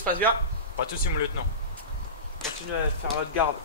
se passe bien? Pas de soucis, mon lieutenant. Continuez à faire votre garde.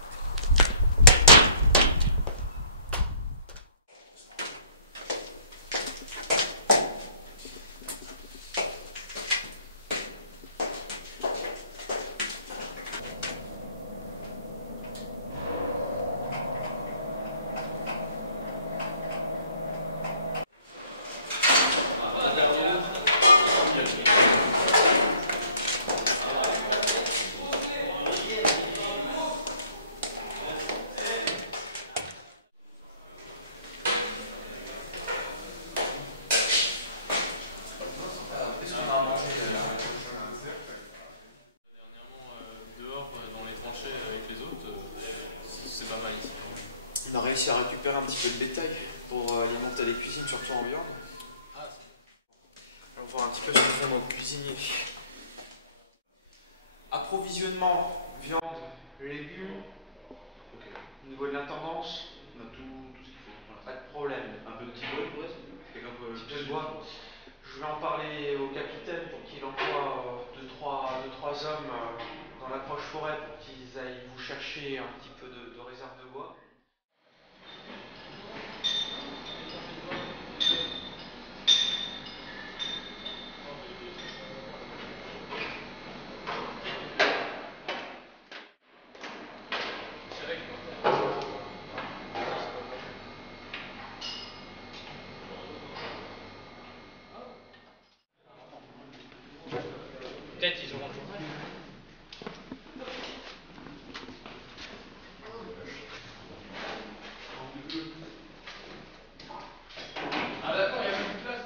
On a réussi à récupérer un petit peu de bétail pour alimenter les cuisines, surtout en viande. On va voir un petit peu ce que font nos cuisiniers. Approvisionnement, viande, légumes. Au niveau de l'intendance, On a tout ce qu'il faut. Voilà. pas de problème. Un peu de petit bois, il pourrait. Quelqu'un peut. Un petit peu de bois. Je vais en parler au capitaine pour qu'il envoie deux, trois hommes dans l'approche forêt pour qu'ils aillent vous chercher un petit peu de réserve de bois. Peut-être ils auront le journal. Ah d'accord, il y a plus de place.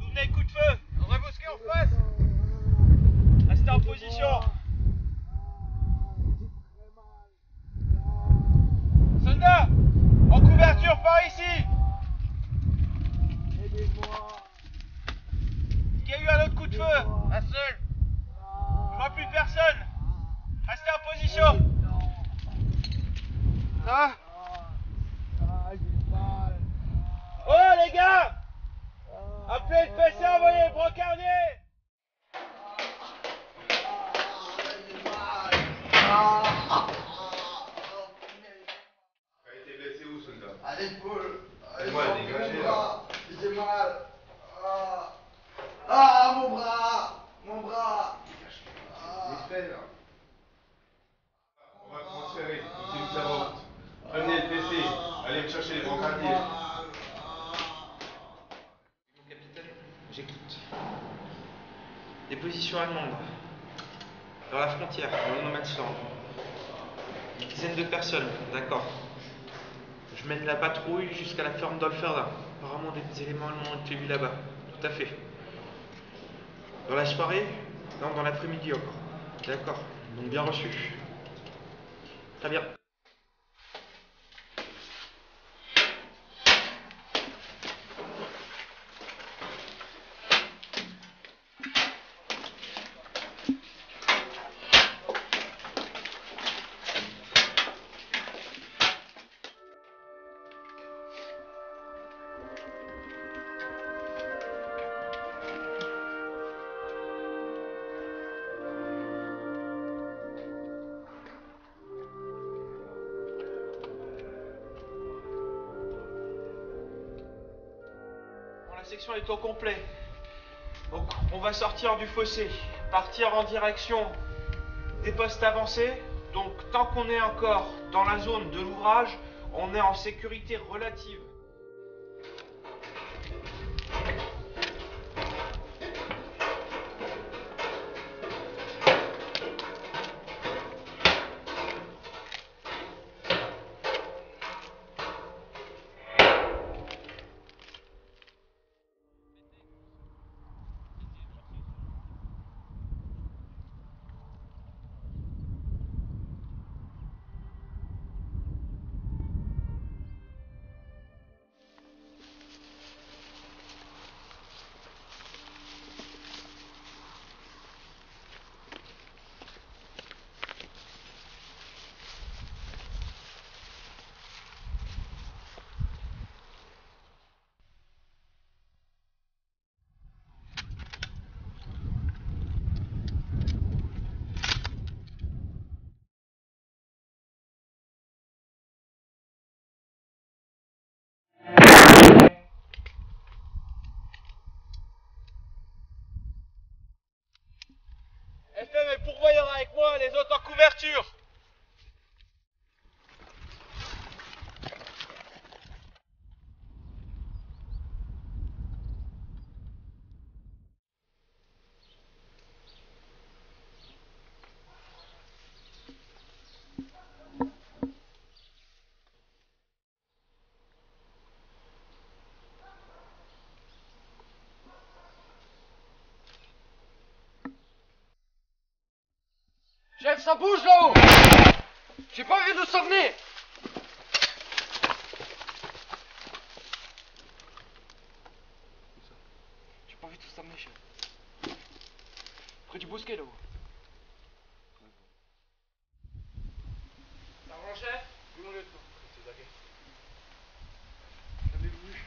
Donnez le coup de feu. Rebosquez en face. Restez en position. Soldats, en couverture par ici. Il y a eu un autre coup de feu. Un seul. Je vois plus personne. Restez en position. Ça va? Oh les gars! Appelez le PC, envoyez le brancardier! A été blessé où, soldat? À l'épaule. Ouais, dégagez là. J'ai mal. Ah, mon bras. Mon bras. Discret là. On va transférer, continue sa route. Prenez le PC, allez me chercher les brancardiers. Capitaine, j'écoute. Des positions allemandes. Vers la frontière, dans le No Man's Land. Une dizaine de personnes, d'accord. Je mène la patrouille jusqu'à la ferme d'Olferdin. Apparemment des éléments allemands ont été vus là-bas. Tout à fait. Dans la soirée? Non, dans l'après-midi encore. D'accord. Donc bien reçu. Très bien. La section est au complet. Donc on va sortir du fossé, partir en direction des postes avancés Donc tant qu'on est encore dans la zone de l'ouvrage, on est en sécurité relative. FM est pourvoyeur avec moi, les autres en couverture. Chef, ça bouge là-haut! J'ai pas vu d'où ça venait! J'ai pas vu d'où ça venait, chef. Près du bosquet là-haut. Ça va, chef? Oui, mon lieutenant. C'est Zaguet. Qu'avez-vous vu?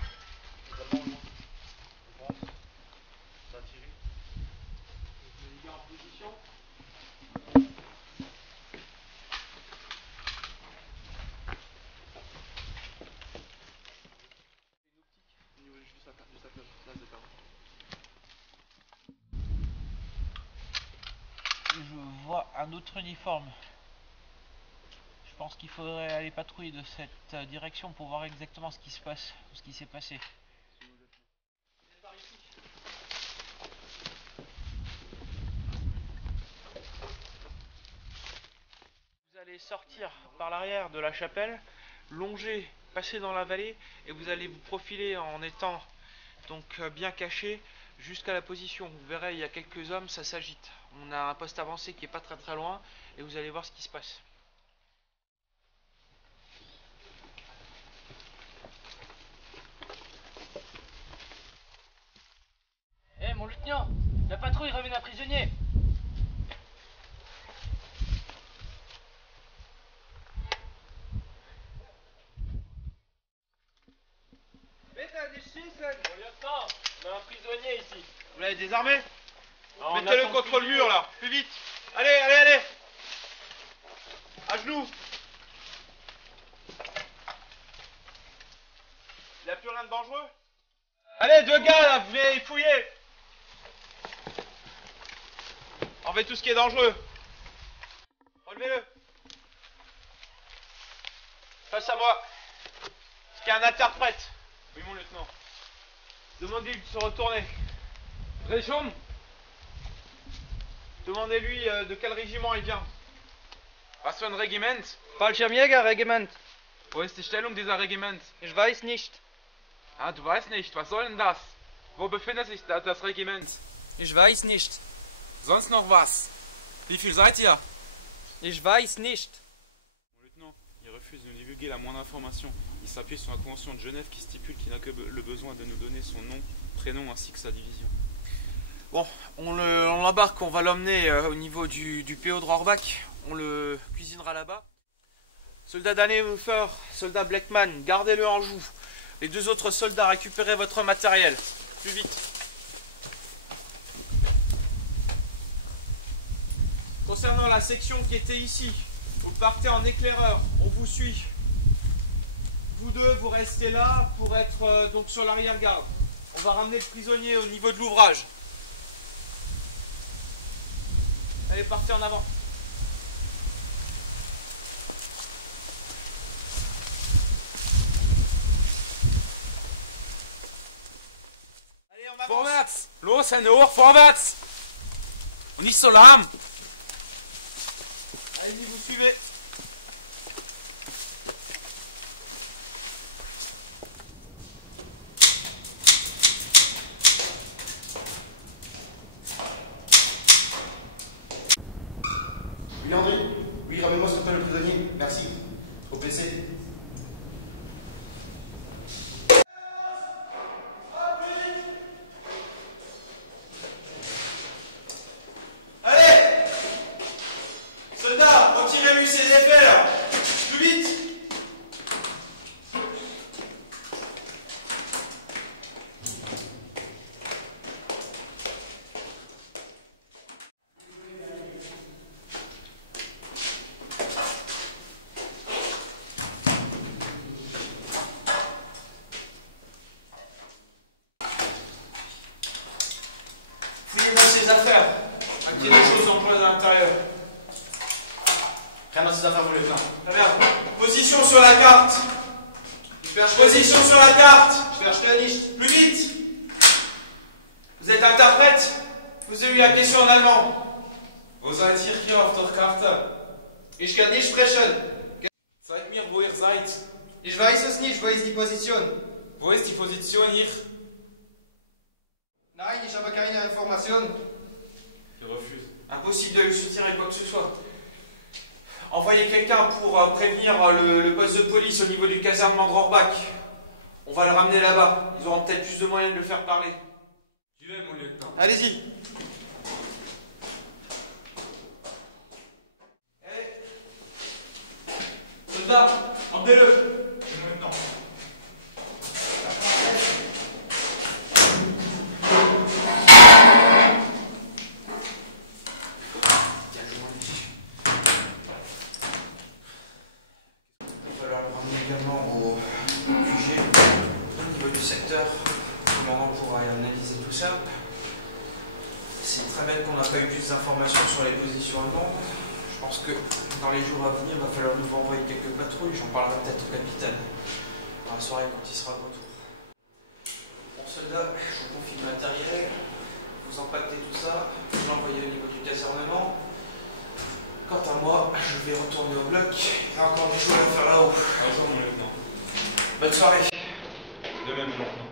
D'abord, non. Je pense. Ça a tiré. Les gars en position. Je vois un autre uniforme. Je pense qu'il faudrait aller patrouiller de cette direction pour voir exactement ce qui se passe, ce qui s'est passé. Vous allez sortir par l'arrière de la chapelle, longer, passer dans la vallée et vous allez vous profiler en étant donc bien caché jusqu'à la position. Vous verrez, il y a quelques hommes, ça s'agite. On a un poste avancé qui est pas très loin et vous allez voir ce qui se passe. Eh mon lieutenant, la patrouille ramène un prisonnier. Mon lieutenant, on a un prisonnier ici. Vous l'avez désarmé? Alors, on Mettez-le attend contre le plus mur là, plus vite. Allez, allez, allez. À genoux. Il n'y a plus rien de dangereux? Allez, deux gars là, venez fouiller. Enlevez tout ce qui est dangereux. Relevez-le. Face à moi. Est-ce qu'il y a un interprète? Oui, mon lieutenant. Demandez-lui de se retourner. Réchaume. Demandez-lui de quel régiment il vient. Was für ein Regiment? Fallschirmjägerregiment. Wo ist die Stellung dieser Regiment? Ich weiß nicht. Ah, du weißt nicht. Was soll denn das? Wo befindet sich das Regiment? Ich weiß nicht. Sonst noch was? Wie viel seid ihr? Ich weiß nicht. Mon lieutenant, il refuse de nous divulguer la moindre information. Il s'appuie sur la Convention de Genève qui stipule qu'il n'a que le besoin de nous donner son nom, prénom ainsi que sa division. Bon, on l'embarque, on va l'emmener au niveau du PO de Rohrbach. On le cuisinera là-bas. Soldat Dannenhofer, soldat Blackman, gardez-le en joue. Les deux autres soldats, récupérez votre matériel. Plus vite. Concernant la section qui était ici, vous partez en éclaireur, on vous suit. Vous deux, vous restez là pour être donc sur l'arrière-garde. On va ramener le prisonnier au niveau de l'ouvrage. Allez, partez en avant. Vorwärts! Los, Hände hoch, vorwärts! Und nicht so lahm! Allez-y, vous suivez. Oui, André. Oui, ramène-moi s'il te plaît le prisonnier. Merci. Au PC. Allez! Soldats, retirez-lui ses effets là! Plus vite! Fouillez-moi ses affaires. Inquiétez des choses en place à l'intérieur. Rien dans ses affaires, mon lieutenant. Très bien. Position sur la carte. Position sur la carte. Plus vite. Vous êtes interprète? Vous avez eu la question en allemand. Wo seid ihr hier auf der Karte? Ich kann nicht sprechen. Zeig mir, wo ihr seid. Ich weiß es nicht. Wo ist die Position? Wo ist die Position hier? Nein, ich habe keine Information. Il refuse. Impossible de lui soutirer quoi que ce soit. Envoyez quelqu'un pour prévenir le poste de police au niveau du casernement de Rohrbach. On va le ramener là-bas. Ils auront peut-être plus de moyens de le faire parler. J'y vais, mon lieutenant. Allez-y. Soldats, emmenez-le. Maintenant. Il va falloir le ramener également au QG, au niveau du secteur. Le commandant pourra analyser tout ça. C'est très bête qu'on n'a pas eu plus d'informations sur les positions allemandes. Je pense que dans les jours à venir, il va falloir nous envoyer quelques patrouilles. J'en parlerai peut-être au capitaine dans la soirée quand il sera de retour. Bon, soldats, je vous confie le matériel. Vous empaquetez tout ça, vous l'envoyez au niveau du casernement. Quant à moi, je vais retourner au bloc. Il y a encore des choses à faire là-haut. Bonjour, mon lieutenant. Bonne soirée. De même, mon lieutenant.